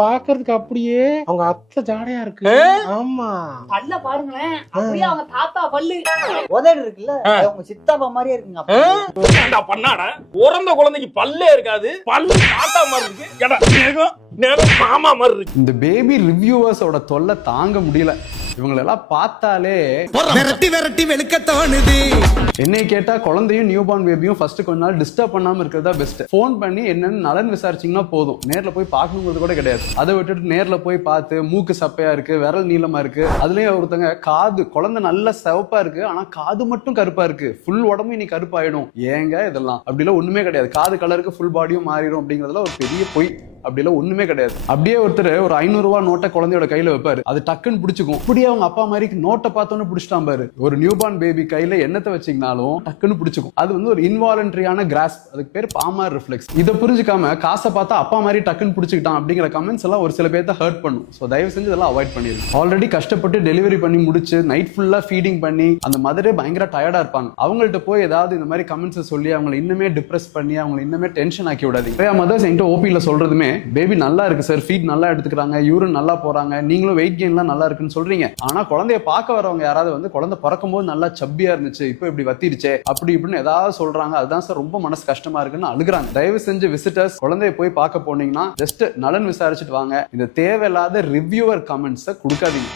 பாக்குறதுக்கு அப்படியே அவங்க அத்தை ஜாடையா இருக்கு. ஆமா பல்ல பாருங்களேன், அப்படியே அவங்க தாத்தா பல்லு. உதடு இருக்குல்ல, அவங்க சித்தாப்பா மாதிரியே இருக்குங்க. பண்ணாட உறந்த குழந்தைக்கு பல்லே இருக்காது, பல்லு தாத்தா மாதிரி இருக்கு, மாமா மாதிரி இருக்கு. இந்த பேபி ரிவ்யூவர்ஸோட தொல்லை தாங்க முடியல. இவங்களெல்லாம் பார்த்தாலே விரட்டி வெளுக்க தோணுது. என்னை கேட்டா குழந்தையும் நியூ பார்ன் பேபியும் ஃபர்ஸ்ட் கொஞ்ச நாள் டிஸ்டர்ப் பண்ணாம இருக்கிறதா பெஸ்ட். போன் பண்ணி என்னன்னு நலன் விசாரிச்சீங்கன்னா போதும், நேர்ல போய் பார்க்கணுங்கிறது கூட கிடையாது. அதை விட்டுட்டு நேர்ல போய் பார்த்து மூக்கு சப்பையா இருக்கு, விரல் நீளமா இருக்கு, அதுலயும் ஒருத்தங்க காது குழந்தை நல்ல சிவப்பா இருக்கு ஆனா காது மட்டும் கருப்பா இருக்கு, ஃபுல் உடம்பு இனி கருப்பாயிடும். ஏங்க இதெல்லாம்? அப்படிலாம் ஒண்ணுமே கிடையாது. காது கலருக்கு ஃபுல் பாடியும் மாறிடும் அப்படிங்கறதுல ஒரு பெரிய பொய். அப்படிலாம் ஒண்ணுமே கிடையாது. அப்படியே ஒருத்தர் ஒரு 500 ரூபாய் நோட்டை குழந்தையோட கையில வைப்பாரு, அது டக்குன்னு பிடிச்சிக்கும். அப்படியே அவங்க அப்பா மாதிரி நோட்டை பார்த்தோன்னு பிடிச்சிட்டான் பாரு. ஒரு நியூ பார்ன் பேபி கையில என்னத்தை வச்சீங்கனாலும் டக்குன்னு பிடிச்சிக்கும். அது வந்து ஒரு இன்வாலண்டரியான கிராஸ்ப், அதுக்கு பேர் பாமார் ரிஃப்ளெக்ஸ். இதை புரிஞ்சுக்காம காசை பார்த்தா அப்பா மாதிரி டக்குன்னு பிடிச்சிக்கிட்டான் அப்படிங்கிற கமெண்ட்ஸ் எல்லாம் ஒரு சில பேர்த்த ஹர்ட் பண்ணும். ஸோ தயவு செஞ்சு இதெல்லாம் அவாய்ட் பண்ணிடுங்க. ஆல்ரெடி கஷ்டப்பட்டு டெலிவரி பண்ணி முடிச்சு நைட் ஃபுல்லா ஃபீடிங் பண்ணி அந்த மதரே பயங்கர டயர்டா இருப்பாங்க. அவங்கள்ட்ட போய் ஏதாவது இந்த மாதிரி கமெண்ட்ஸ் சொல்லி அவங்களை இன்னுமே டிப்ரெஸ் பண்ணி அவங்களை இன்னுமே டென்ஷன் ஆக்கி விடாதீங்க. மதர்ஸ் என்கிட்ட ஓபியில் சொல்றதுமே, பேபி நல்லா இருக்கு சார், ஃபீட் நல்லா எடுத்துக்கிறாங்க, யூரின் நல்லா போறாங்க, நீங்களும் வெயிட் கெயின்லாம் நல்லா இருக்குன்னு சொல்றீங்க. ஆனா குழந்தைய பார்க்க வரவங்க யாராவது வந்து குழந்தை பிறக்கும் போது நல்லா சப்பியா இருந்துச்சு, இப்போ இப்படி வத்திருச்சே அப்படி இப்படின்னு ஏதாவது சொல்றாங்க. அதுதான் சார் ரொம்ப மனசு கஷ்டமா இருக்குன்னு அழுகுறாங்க. தயவு செஞ்சு விசிட்டர்ஸ் குழந்தைய போய் பார்க்க போனீங்கன்னா ஜஸ்ட் நலன் விசாரிச்சுட்டு வாங்க. இந்த தேவையில்லாத ரிவ்யூவர் கமெண்ட்ஸை கொடுக்காதீங்க.